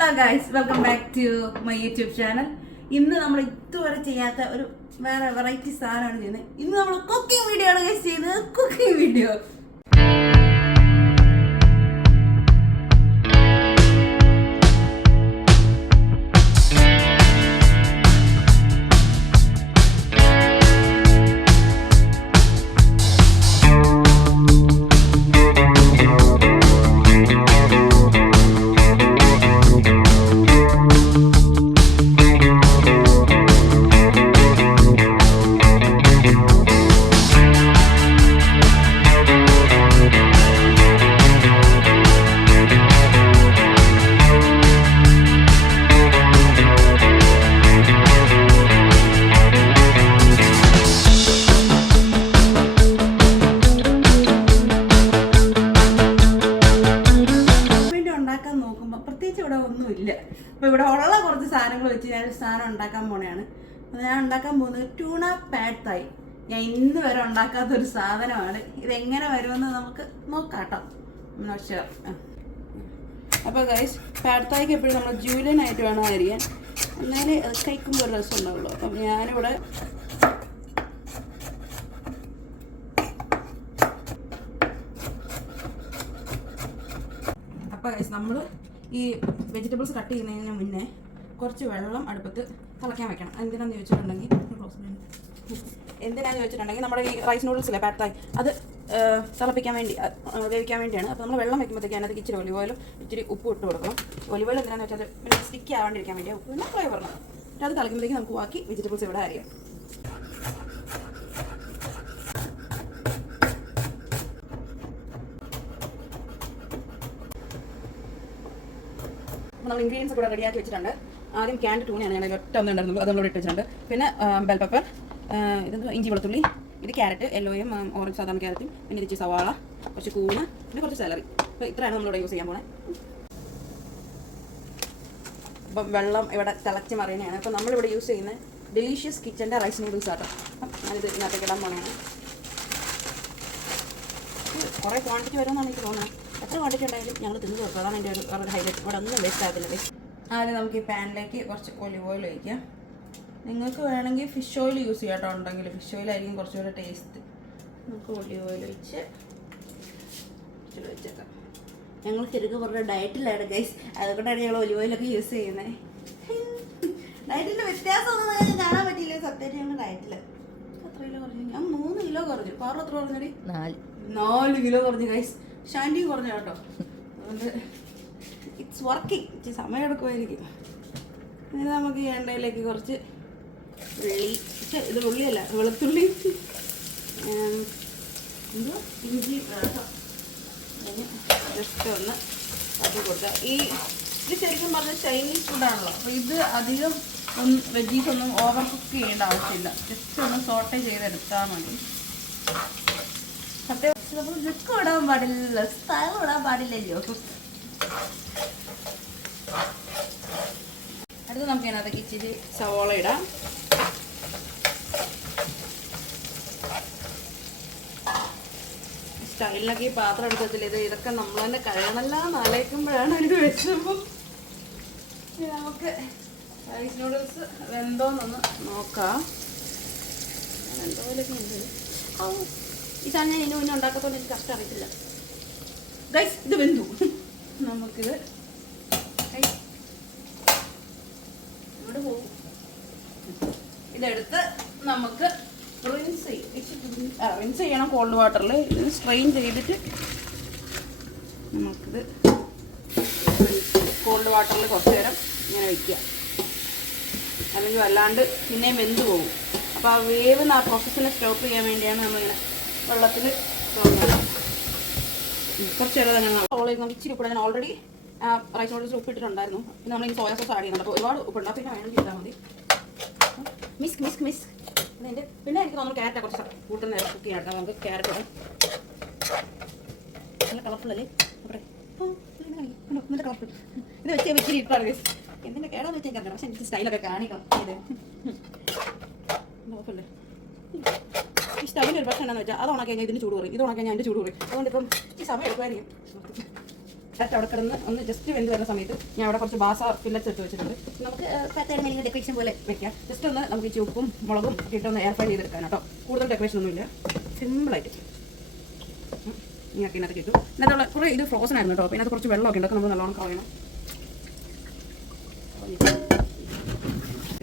Hello guys, welcome back to my YouTube channel. ഇന്ന് നമ്മൾ ഇതുവരെ ചെയ്യാത്ത ഒരു വേറെ വെറൈറ്റി സാധനമാണ് ചെയ്യുന്നത്. ഇന്ന് നമ്മൾ കുക്കിംഗ് വീഡിയോ ആണ് ഗൈസ് ചെയ്യുന്നത്. കുക്കിംഗ് വീഡിയോ പ്രത്യേകിച്ച് ഇവിടെ ഒന്നുമില്ല. അപ്പോൾ ഇവിടെ ഉള്ള കുറച്ച് സാധനങ്ങൾ വെച്ച് ഞാനൊരു സാധനം ഉണ്ടാക്കാൻ പോണെയാണ്. അപ്പോൾ ഞാൻ ഉണ്ടാക്കാൻ പോകുന്നത് ട്യൂണ പാഡ് തായ്. ഞാൻ ഇന്ന് വരെ ഉണ്ടാക്കാത്തൊരു സാധനമാണ്. ഇതെങ്ങനെ വരുമെന്ന് നമുക്ക് നോക്കാം കേട്ടോ. അപ്പോൾ ഗൈസ്, പാഡ് തായ്ക്ക് എപ്പോഴും നമ്മൾ ജൂലിയനായിട്ട് വേണം അരിയാൻ, എന്നാലേ അത് കഴിക്കുമ്പോൾ ഒരു രസം ഉണ്ടാവുള്ളൂ. അപ്പം ഞാനിവിടെ അപ്പോൾ ഗൈസ്, നമ്മൾ ഈ വെജിറ്റബിൾസ് കട്ട് ചെയ്യുന്നതിന് മുന്നേ കുറച്ച് വെള്ളം അടുപ്പത്ത് തിളയ്ക്കാൻ വെക്കണം. എന്തിനാന്ന് ചോദിച്ചിട്ടുണ്ടെങ്കിൽ നമ്മുടെ ഈ റൈസ് നൂഡിൽസിലെ പാഡ് തായ് അത് തിളപ്പിക്കാൻ വേണ്ടി, വേവിക്കാൻ വേണ്ടിയാണ്. അപ്പോൾ നമ്മൾ വെള്ളം വെക്കുമ്പോഴത്തേക്ക് അതിനകത്ത് ഇച്ചിരി ഒലിവ് ഓയിലും ഇച്ചിരി ഉപ്പ് ഇട്ട് കൊടുക്കണം. ഒലിവ് ഓയിൽ എന്തിനാന്ന് വെച്ചാൽ പിന്നെ സ്റ്റിക്ക് ആവാണ്ടിരിക്കാൻ വേണ്ടി ഉപ്പ് പിന്നെ ഫ്ലേവറിന്. എന്നിട്ട് അത് തിളയ്ക്കുമ്പോഴത്തേക്ക് നമുക്ക് ബാക്കി വെജിറ്റബിൾസ് ഇവിടെ അരിയാം. നമ്മൾ ഇൻഗ്രീഡിയൻസ് കൂടെ റെഡിയാക്കി വെച്ചിട്ടുണ്ട്. ആദ്യം ക്യാൻഡ് ടൂണയാണ് ഞാൻ ഒറ്റ ഒന്നും ഉണ്ടായിരുന്നുള്ളൂ, അത് നമ്മളിവിടെ ഇട്ട് വെച്ചിട്ടുണ്ട്. പിന്നെ ബെൽ പെപ്പർ, ഇതെന്താ ഇഞ്ചി വെളുത്തുള്ളി, ഇത് ക്യാരറ്റ്, യെല്ലോയും ഓറഞ്ച് സാധാരണ ക്യാരറ്റും, പിന്നെ ഇച്ചിരി സവാള, കുറച്ച് കൂണ്, പിന്നെ കുറച്ച് സാലറി. അപ്പോൾ ഇത്രയാണ് നമ്മളിവിടെ യൂസ് ചെയ്യാൻ പോണേ. അപ്പം വെള്ളം ഇവിടെ തിളച്ച് മറിയുന്നതാണ്. അപ്പോൾ നമ്മളിവിടെ യൂസ് ചെയ്യുന്നത് ഡെലീഷ്യസ് കിച്ചൻ്റെ റൈസ് നൂഡിൽസ് ആട്ടോ. അപ്പം ഞാനിത് ഇതിനകത്തേക്ക് ഇടാൻ പോണേയാണ്. കുറേ ക്വാണ്ടിറ്റി വരുമെന്നാണ് എനിക്ക് തോന്നുന്നത്. എത്ര ക്വാണ്ടിറ്റി ഉണ്ടായാലും ഞങ്ങൾ തിന്ന് തീർക്കും. അതാണ് എൻ്റെ ഒരു ഹൈലൈറ്റ്. ഇവിടെ ഒന്നും വേസ്റ്റ് ആകത്തില്ല. ആദ്യം നമുക്ക് ഈ പാനിലേക്ക് കുറച്ച് ഒലിവ് ഓയിൽ ഒഴിക്കാം. നിങ്ങൾക്ക് വേണമെങ്കിൽ ഫിഷ് ഓയിൽ യൂസ് ചെയ്യാം കേട്ടോ. ഉണ്ടെങ്കിൽ ഫിഷ് ഓയിലായിരിക്കും കുറച്ചുകൂടെ ടേസ്റ്റ്. നമുക്ക് ഒലിവ് ഓയിൽ ഒഴിച്ച് വെച്ചേക്കാം. ഞങ്ങൾ ശരിക്കും കുറേ ഡയറ്റിലാണ് ഗൈസ്, അതുകൊണ്ടാണ് ഞങ്ങൾ ഒലിവ് ഓയിലൊക്കെ യൂസ് ചെയ്യുന്നത്. ഡയറ്റിൻ്റെ വ്യത്യാസമൊന്നും നിങ്ങൾക്ക് കാണാൻ പറ്റിയില്ല. സത്യമായിട്ട് ഞങ്ങൾ ഡയറ്റിൽ എത്ര കിലോ കുറഞ്ഞു? ഞാൻ 3 കിലോ കുറഞ്ഞു. പാറു എത്ര കുറഞ്ഞടി? 4 കിലോ കുറഞ്ഞു ഗൈസ്. ഷാൻഡിയും കുറഞ്ഞു കേട്ടോ. അതുകൊണ്ട് ഇറ്റ്സ് വർക്കിംഗ്. ഇച്ചിരി സമയം എടുക്കുമായിരിക്കും. ഇനി നമുക്ക് ഈ എണ്ണയിലേക്ക് കുറച്ച് ഉള്ളി, ഇത് ഉള്ളിയല്ല വെളുത്തുള്ളി, എന്തോ ഇഞ്ചി ജസ്റ്റ് ഒന്ന് അത് കൊടുക്കുക. ഇത് ശരിക്കും പറഞ്ഞാൽ ചൈനീസ് ഫുഡാണല്ലോ. അപ്പോൾ ഇത് അധികം വെജീസൊന്നും ഓവർ കുക്ക് ചെയ്യേണ്ട ആവശ്യമില്ല. ജസ്റ്റ് ഒന്ന് സോട്ടേ ചെയ്തെടുത്താൽ മതി. സത്യം നമ്മൾ ലുക്ക് ഇടാൻ പാടില്ലല്ലോ, സ്റ്റൈൽ ഇടാൻ പാടില്ലല്ലോ. അടുത്ത് നമുക്ക് അതിനകത്തേക്ക് ഇച്ചിരി സവോള ഇടാം. സ്റ്റൈലിനൊക്കെ ഈ പാത്രം എടുക്കത്തില്ല. ഇതൊക്കെ നമ്മൾ തന്നെ കഴിയണമെല്ലാം ആലോചിക്കുമ്പോഴാണ് അതിന് വിഷമം. നമുക്ക് റൈസ് നൂഡിൽസ് വെന്തോന്നൊന്ന് നോക്കാം. വെന്തോലൊക്കെ ഉണ്ട്. ഈ സാധനം ഞാൻ ഇതിന് മുന്നേ ഉണ്ടാക്കത്തോണ്ട് എനിക്ക് കഷ്ടം അറിയത്തില്ല ഗൈസ്. ഇത് വെന്തു. നമുക്കിത് ഇവിടെ പോകും. ഇതെടുത്ത് നമുക്ക് റിൻസ് ചെയ്യണം കോൾഡ് വാട്ടറിൽ. ഇത് സ്ട്രെയിൻ ചെയ്തിട്ട് നമുക്കിത് കോൾഡ് വാട്ടറിൽ കുറച്ച് നേരം ഇങ്ങനെ വയ്ക്കുക. അല്ലെങ്കിൽ വല്ലാണ്ട് പിന്നെയും വെന്ത് പോകും. അപ്പോൾ ആ വേവുന്ന ആ പ്രോസസ്സിനെ സ്റ്റോപ്പ് ചെയ്യാൻ വേണ്ടിയാണ് നമ്മളിങ്ങനെ വെള്ളത്തിൽ തോന്നുന്നത്. കുറച്ച് നേരം തന്നെ നമുക്ക് ഇച്ചിരി ഉപ്പിടാൻ. ഞാൻ ഓൾറെഡി റൈസ് നൂഡിൽസ് ഉപ്പിട്ടിട്ടുണ്ടായിരുന്നു. പിന്നെ നമ്മൾ ഈ സോയ സോസ് ആഡ് ചെയ്യുന്നുണ്ട്. അപ്പോൾ ഒരുപാട് ഉപ്പുണ്ട്. പിന്നെ വേണമെങ്കിൽ ഇട്ടാൽ മതി. മിസ് പിന്നെ എനിക്ക് തോന്നുന്നു ക്യാരറ്റ് കുറച്ച് കൂടുതൽ നേരം കുക്ക് ചെയ്യാം. നമുക്ക് ക്യാരറ്റ് ഇടാം. നല്ല കളർഫുൾ അല്ലേ? നല്ല കളർഫുൾ. ഇത് വെച്ച് ഇച്ചിരി ഇട്ടാണ് ഗൈസ്. എന്തിൻ്റെ കേടാന്ന് വെച്ചാൽ എനിക്കറിയാം. പക്ഷെ എനിക്ക് സ്റ്റൈലൊക്കെ കാണിക്കണം. ഇത് ഓഫല്ലേ? ഈ സ്റ്റവിൻ്റെ ഒരു പ്രശ്നം എന്താണെന്ന് വെച്ചാൽ അത് ഉണക്കാൻ ഞാൻ ഇതിന് ചൂട് കുറയും, ഇത് ഉണക്കാൻ ഞാൻ എൻ്റെ ചൂട് കുറയും. അതുകൊണ്ട് ഇപ്പം ഈ സമയം എടുക്കുമായിരിക്കും. കറക്റ്റ് അവിടെ കിടന്ന് ഒന്ന് ജസ്റ്റ് വെന്ത് വരുന്ന സമയത്ത് ഞാൻ അവിടെ കുറച്ച് ബാസ ഫില്ലറ്റ്സ് എടുത്ത് വെച്ചിട്ടുണ്ട്. നമുക്ക് പത്തേഴ് ഡെക്കറേഷൻ പോലെ വെക്കാം. ജസ്റ്റ് ഒന്ന് നമുക്ക് ഇച്ചിരി ഉപ്പും മുളകും ഇട്ടൊന്ന് എയർ ഫ്രൈ ചെയ്തെടുക്കാൻ കേട്ടോ. കൂടുതൽ ഡെക്കറേഷൻ ഒന്നുമില്ല, സിമ്പിളായിട്ട് നിങ്ങൾക്ക് ഇതിനകത്ത് കിട്ടും. ഇതിനകത്തുള്ള കുറേ ഇത് ഫ്രോസൺ ആയിരുന്നു കേട്ടോ. പിന്നെ അത് കുറച്ച് വെള്ളമൊക്കെ ഉണ്ട്, നമ്മൾ നല്ലോണം കളയണം.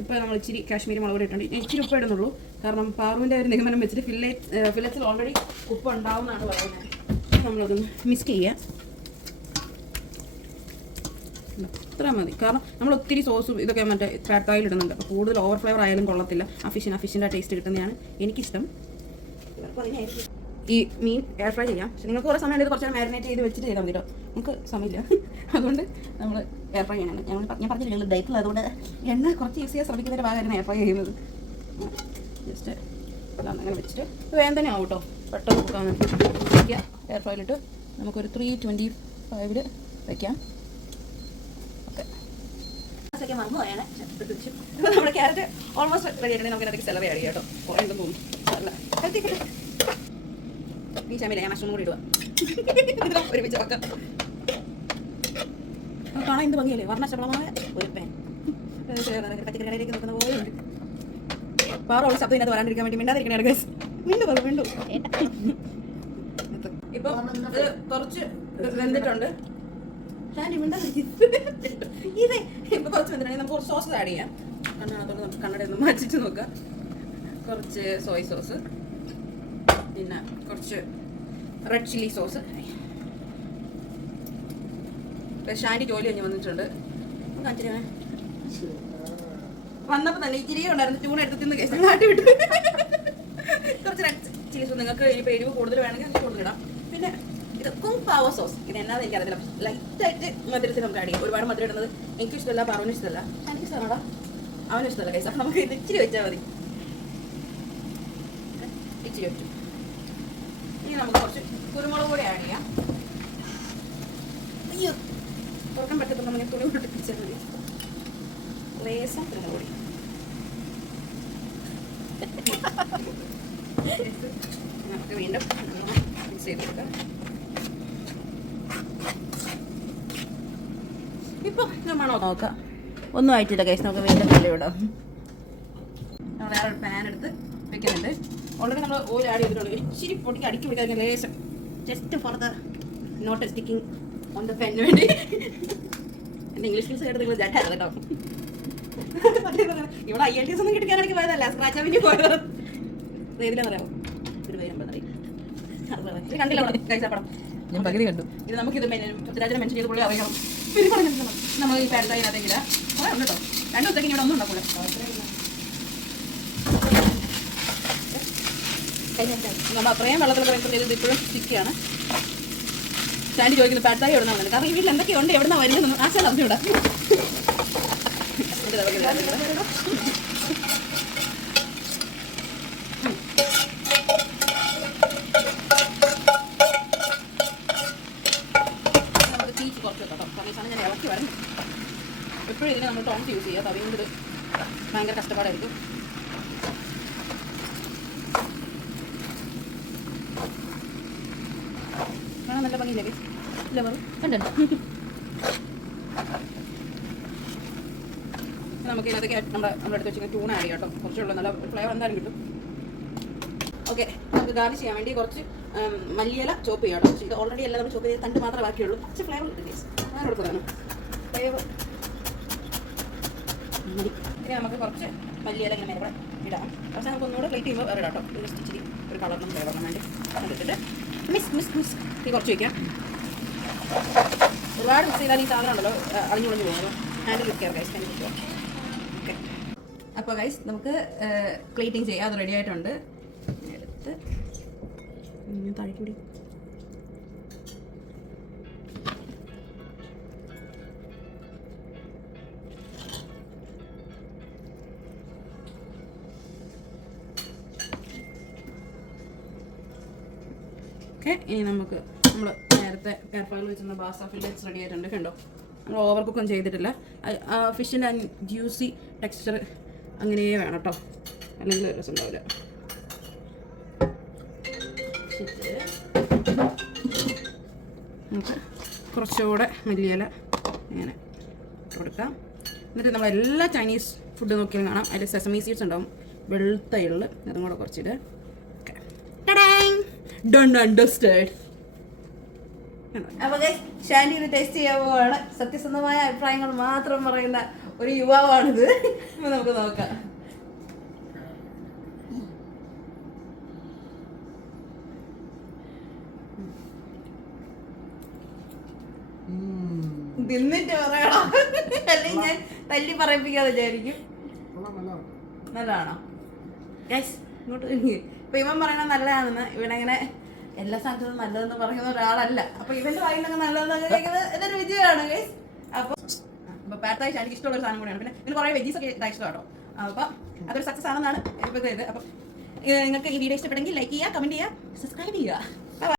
ഇപ്പോൾ നമ്മൾ ഇച്ചിരി കാശ്മീരി മുളക് ഇട്ടുണ്ട്. ഇച്ചിരി ഉപ്പ് ഇടുന്നുള്ളൂ, കാരണം പാറുവിൻ്റെ ഒരു നിഗമനം വെച്ചിട്ട് ഫില്ലറ്റ്സിൽ ഓൾറെഡി ഉപ്പ് ഉണ്ടാവുമെന്നാണ് പറയുന്നത്. നമ്മളതൊന്ന് മിക്സ് ചെയ്യാം. ഇത്ര മതി, കാരണം നമ്മൾ ഒത്തിരി സോസും ഇതൊക്കെ മറ്റേ ഫാറ്റ് ഓയിൽ ഇടുന്നുണ്ട്. അപ്പോൾ കൂടുതൽ ഓവർ ഫ്ലേവർ ആയാലും കൊള്ളത്തില്ല. ആ ഫിഷിൻ്റെ ടേസ്റ്റ് കിട്ടുന്നതാണ് എനിക്കിഷ്ടം. ഈ മീൻ എയർ ഫ്രൈ ചെയ്യാം. പക്ഷേ നിങ്ങൾക്ക് കുറേ സമയം ഇത് കുറച്ച് മാരിനേറ്റ് ചെയ്ത് വെച്ചിട്ട് ചെയ്താൽ മതി കേട്ടോ. നമുക്ക് സമയമില്ല, അതുകൊണ്ട് നമ്മൾ എയർ ഫ്രൈ ചെയ്യണം. ഞാൻ പറഞ്ഞില്ല ഞങ്ങൾ ഡയറ്റിൽ, അതുകൊണ്ട് എണ്ണ കുറച്ച് യൂസ് ചെയ്യാൻ ശ്രമിക്കുന്നതിൻ്റെ ഭാഗമായിരുന്നു എയർ ഫ്രൈ ചെയ്യുന്നത്. ജസ്റ്റ് അതാണ് അങ്ങനെ വെച്ചിട്ട് വേഗം തന്നെ ആവും കേട്ടോ. പെട്ടെന്ന് കൊടുക്കാൻ വയ്ക്കുക. എയർ ഫ്രൈയിലിട്ട് നമുക്കൊരു 325 വയ്ക്കാം. നമ്മുടെ ക്യാരറ്റ് ഓൾമോസ്റ്റ് റെഡി ആയിട്ട് നമുക്ക് അതിനകത്ത് സെലറി ആഡ് ചെയ്യാം കേട്ടോ. കുറേ ഉണ്ടെന്ന് തോന്നുന്നു. അല്ല ഹെൽത്തി കിട്ടും. ഈ ചാമില്ല, ഞാൻ മഷ്റൂം കൂടി ഇടുക ഒരുമിച്ച് വെക്കാം. കാണാൻ എന്ത് ഭംഗിയല്ലേ, വർണ്ണശബളമായ ഒരു പാൻ. പച്ചക്കറി കടയിലേക്ക് നോക്കുന്ന പോലെ ഉണ്ട്. പാറോളി ശബ്ദം ഇതിനകത്ത് വരാണ്ടിരിക്കാൻ വേണ്ടി മിണ്ടാതിരിക്കണേ ഗൈസ്. വീണ്ടും ഇപ്പൊ ഇത് കുറച്ച് വെന്തിട്ടുണ്ട്. ഇതേ ഇപ്പൊ കുറച്ച് വെന്തിട്ടുണ്ടെങ്കിൽ നമുക്ക് കുറച്ച് സോസ് ആഡ് ചെയ്യാം. കണ്ണടത്തോട് നമുക്ക് കണ്ണട ഒന്ന് മാറ്റിച്ച് നോക്കാം. കുറച്ച് സോയ് സോസ്, പിന്നെ കുറച്ച് റെഡ് ചില്ലി സോസ്. ഷാൻഡി ജോലി കഴിഞ്ഞ് വന്നിട്ടുണ്ട്. വന്നപ്പോൾ തന്നെ ഇച്ചിരി ഉണ്ടായിരുന്നു, ചൂട് എടുത്ത് തിന്ന് കേസ് കാട്ടി വിട്ടു. കുറച്ച് റെഡ് ചില്ലി സോസ്, നിങ്ങൾക്ക് ഇനിയിപ്പോൾ എരിവ് കൂടുതൽ വേണമെങ്കിൽ നമുക്ക് കൂടുതലിടാം. പിന്നെ ഇത് കുങ്പാവ സോസ്, ഇത് എന്നാന്ന് എനിക്കറിയില്ല. ലൈറ്റായിട്ട് മധുരത്തിൽ നമുക്ക് ആഡ് ചെയ്യും. ഒരുപാട് മധുരം ഇടുന്നത് എനിക്കും ഇഷ്ടമല്ല, പാറുവിനും ഇഷ്ടമല്ല. എനിക്ക് ഇഷ്ടമാണോ, അവനും ഇഷ്ടമല്ല കേസ്. അപ്പം നമുക്ക് ഇത് ഇച്ചിരി വെച്ചാൽ മതി. ഇച്ചിരി വെച്ചു. ഇനി നമുക്ക് കുറച്ച് കുരുമുളക് കൂടി ആഡ് ചെയ്യാം. അയ്യോ തുറക്കാൻ പറ്റത്തുള്ള നമ്മൾ തുണി കൊണ്ട് പിടിച്ചാൽ മതി. ലേശം കുരുമുളക് പൊടി. നമുക്ക് വീണ്ടും മിക്സ് ചെയ്ത് കൊടുക്കാം. ഇപ്പോൾ നമ്മളോ നോക്കാം, ഒന്നും ആയിട്ടില്ല കേസ്. നമുക്ക് വീണ്ടും നല്ല ഇടാം. നമ്മൾ വേറെ ഒരു പാൻ എടുത്ത് വെക്കുന്നുണ്ട്. ഓൾറെഡി നമ്മൾ ഓയിൽ ആഡ് ചെയ്തിട്ടുണ്ട്. ഇച്ചിരി പൊടിക്ക് അടുക്കി പിടിക്കാൻ ലേശം, just for the not sticking on the പെന്നിന് വേണ്ടി. എൻ്റെ ഇംഗ്ലീഷ് മീൻസ് കേട്ട് നിങ്ങൾ ജഡായിരുന്നു കേട്ടോ. ഇവിടെ IELTS ഒന്നും കിട്ടിക്കാനാണെങ്കിൽ പോയതല്ല, സ്ക്രാച്ച് വേണ്ടി പോയത്. ഇതിലെ പറയാമോ, ഒരു പേര് ഇത് കണ്ടില്ല കഴിച്ചപ്പടം ഞാൻ പകുതി കണ്ടു. ഇത് നമുക്കിത് പൃഥ്വിരാജിനെ മെൻഷൻ ചെയ്ത് പുള്ളി അറിയണം. പിന്നെ പറഞ്ഞിട്ടുണ്ട് നമ്മൾ ഈ പാരത്ത് അതിനകത്തേക്കില്ല. ഉണ്ട് കേട്ടോ, 2 ദിവസത്തേക്ക് ഇവിടെ ഒന്നും ഉണ്ടാക്കൂല. നമ്മൾ അത്രയും വെള്ളത്തിൽ കുറേ ചെയ്ത് ഇപ്പോഴും സ്റ്റിക്കാണ്. സ്റ്റാൻഡ് ചോദിക്കുന്നത് പാഡ്തായി എവിടെ നിന്നാണ്, കാരണം ഈ വീട്ടിൽ എന്തൊക്കെയുണ്ട്, എവിടെ നിന്നാണ് വരുന്നത് ആശാല അറിഞ്ഞൂടാ. നമുക്ക് തീച്ച് കുറച്ച് കേട്ടോ, കാരണം ഈ സാധനം ഞാൻ ഇളക്കി വരണം. എപ്പോഴും ഇതിനെ നമ്മൾ ടോൺസ് യൂസ് ചെയ്യുക, തവി കൊണ്ട് ഇത് ഭയങ്കര കഷ്ടപ്പാടായിരിക്കും. നല്ല ഭംഗിയില്ലേ ഇല്ല പറ കണ്ടോ. നമുക്ക് ഇതിനകത്തേക്ക് നമ്മുടെ അടുത്ത് വെച്ചിങ്ങനെ ട്യൂൺ ആഡ് ചെയ്യാം കേട്ടോ. കുറച്ചുള്ള നല്ല ഫ്ലേവർ എന്തായാലും കിട്ടും. ഓക്കെ, നമുക്ക് ഗാർണിഷ് ചെയ്യാൻ വേണ്ടി കുറച്ച് മല്ലിയില ചോപ്പ് ചെയ്യാം കേട്ടോ. പക്ഷേ ഇത് ഓൾറെഡി എല്ലാം നമ്മൾ ചോപ്പ് ചെയ്ത് തണ്ട് മാത്രമേ ബാക്കിയുള്ളൂ. കുറച്ച് ഫ്ലേവർ കിട്ടും കേസ്, അങ്ങനെ കൊടുക്കുന്നതാണ് ഫ്ലേവർ. ഇനി നമുക്ക് കുറച്ച് മല്ലിയില ഇങ്ങനെ മേലെ ഇടാം. പക്ഷേ നമുക്ക് ഒന്നുകൂടെ പ്ലേറ്റ് ചെയ്യുമ്പോൾ വേറെ ഇടാം കേട്ടോ. ഇത് ഇച്ചിരി ഒരു കളറിനും ഫ്ലേവറിനും വേണ്ടി അതിട്ടിട്ട് മിക്സ് ഈ കുറച്ച് വയ്ക്കാം. ഒരുപാട് മിക്സ് ചെയ്താൽ ഈ സാധനം ഉണ്ടല്ലോ അളിഞ്ഞു പൊളിഞ്ഞു പോകും. ഹാൻഡിൽ വെക്കാം ഗൈസ്, ഹാൻഡിൽ വെക്കാം. ഓക്കെ, അപ്പോൾ ഗൈസ് നമുക്ക് പ്ലേറ്റിംഗ് ചെയ്യാം. അത് റെഡി ആയിട്ടുണ്ട്. എടുത്ത് താഴേക്കൂടി ഓക്കെ. ഇനി നമുക്ക് നമ്മൾ നേരത്തെ എയർ ഫ്രൈയിൽ വെച്ചിരുന്ന ബാസ ഫില്ലറ്റ്സ് റെഡി ആയിട്ടുണ്ട്. കണ്ടോ, നമ്മൾ ഓവർ കുക്കൊന്നും ചെയ്തിട്ടില്ല. ഫിഷിൻ്റെ ജ്യൂസി ടെക്സ്ചർ അങ്ങനെയേ വേണം കേട്ടോ, അല്ലെങ്കിൽ രസം ഉണ്ടാവില്ല. നമുക്ക് കുറച്ചുകൂടെ മല്ലിയില ഇങ്ങനെ ഇട്ട് കൊടുക്കാം. എന്നിട്ട് നമ്മളെല്ലാ ചൈനീസ് ഫുഡ് നോക്കിയാലും കാണാം, അതിൽ സെസമി സീഡ്സ് ഉണ്ടാവും, വെളുത്ത എള്ള്, അതും കൂടെ കുറച്ചിട്ട് അപ്പൊ ഷാൻഡി ഇത് ടേസ്റ്റ് ചെയ്യാൻ പോവാണ്. സത്യസന്ധമായ അഭിപ്രായങ്ങൾ മാത്രം പറയുന്ന ഒരു യുവാവാണിത്. നമുക്ക് നോക്കാം. തിന്നിട്ട് പറയണോ, അല്ലെങ്കിൽ ഞാൻ തല്ലി പറയിപ്പിക്കാതെ വിചാരിക്കും. നല്ലതാണോ ഗൈസ്? ഇങ്ങോട്ട് ഇപ്പൊ ഇവൻ പറയണ നല്ലതാണെന്ന്. ഇവനങ്ങനെ എല്ലാ സ്ഥലത്തും നല്ലതെന്ന് പറയുന്ന ഒരാളല്ല. അപ്പൊ ഇവന്റെ വായിലൊക്കെ നല്ലതെന്നൊക്കെ കേൾക്കുന്നത് ഇതൊരു വിജയമാണ് ഗൈസ്. അപ്പൊ പാർത്തായി എനിക്ക് ഇഷ്ടമുള്ള ഒരു സാധനം കൂടിയാണ്. പിന്നെ ഇതിന് കുറെ വെജീസ് ഒക്കെ ഇഷ്ടം കേട്ടോ. അപ്പൊ അതൊരു സക്സസ് ആണെന്നാണ് ഇപ്പോഴത്തെ ഇത്. അപ്പം നിങ്ങൾക്ക് ഈ വീഡിയോ ഇഷ്ടപ്പെട്ടെങ്കിൽ ലൈക്ക് ചെയ്യുക, കമന്റ് ചെയ്യുക, സബ്സ്ക്രൈബ് ചെയ്യുക.